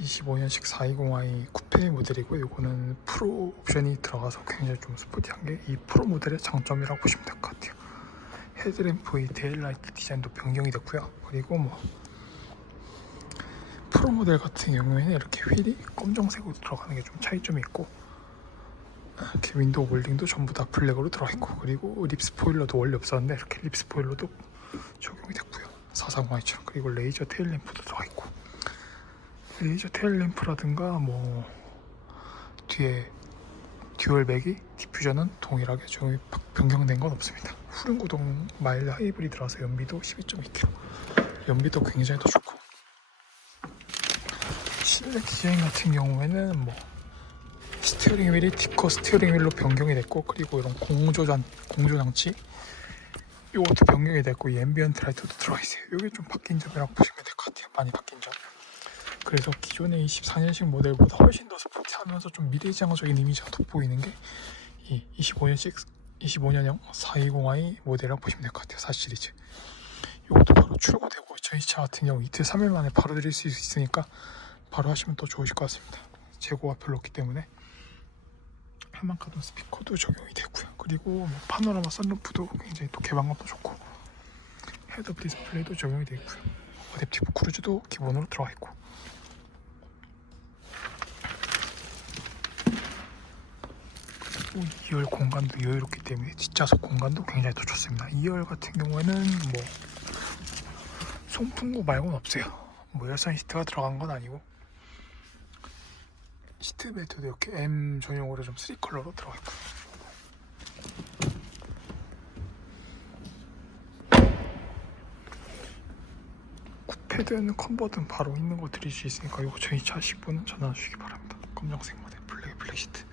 25년식 420i 쿠페 모델이고 이거는 프로 옵션이 들어가서 굉장히 좀 스포티한 게 이 프로 모델의 장점이라고 보시면 될 것 같아요. 헤드램프의 데일라이트 디자인도 변경이 됐고요. 그리고 뭐 프로 모델 같은 경우에는 이렇게 휠이 검정색으로 들어가는 게 좀 차이점이 있고 이렇게 윈도우 몰딩도 전부 다 블랙으로 들어가 있고 그리고 립 스포일러도 원래 없었는데 이렇게 립 스포일러도 적용이 됐고요. 사상화이죠. 그리고 레이저 테일 램프도 들어가 있고 레이저 테일 램프라든가 뭐 뒤에 듀얼 맥이 디퓨저는 동일하게 적용이 변경된 건 없습니다. 후륜 구동 마일드 하이브리드라서 연비도 12.2km 연비도 굉장히 더 좋고 실내 디자인 같은 경우에는 뭐 스티어링 휠이 디커 스티어링 휠로 변경이 됐고 그리고 이런 공조장 공조 장치 이것도 변경이 됐고 이 앰비언트 라이트도 들어가 있어요. 이게 좀 바뀐 점이라고 보시면 될 것 같아요. 많이 바뀐 점. 그래서 기존의 24년식 모델보다 훨씬 더 스포티하면서 좀 미래지향적인 이미지가 돋보이는 게 이 25년식 25년형 420i 모델이라고 보시면 될 것 같아요. 4 시리즈. 이것도 바로 출고되고 2020차 같은 경우 이틀 3일 만에 바로 드릴 수 있으니까 바로 하시면 더 좋으실 것 같습니다. 재고가 별로 없기 때문에 해만카돈 스피커도 적용이 되고요. 그리고 뭐 파노라마 선루프도 굉장히 또 개방감도 좋고 헤드업 디스플레이도 적용이 되어 있고요. 어댑티브 크루즈도 기본으로 들어가 있고 2열 공간도 여유롭기 때문에 뒷좌석 공간도 굉장히 더 좋습니다. 2열 같은 경우에는 뭐 송풍구 말고는 없어요. 뭐 열선 시트가 들어간 건 아니고 시트 벨트도 이렇게 M 전용으로 좀 3컬러로 들어가 있고 쿠페든 컨버든 바로 있는 거 드릴 수 있으니까 이거 저희 차 10분은 전화 주시기 바랍니다. 검정색 모델 블랙 블랙 시트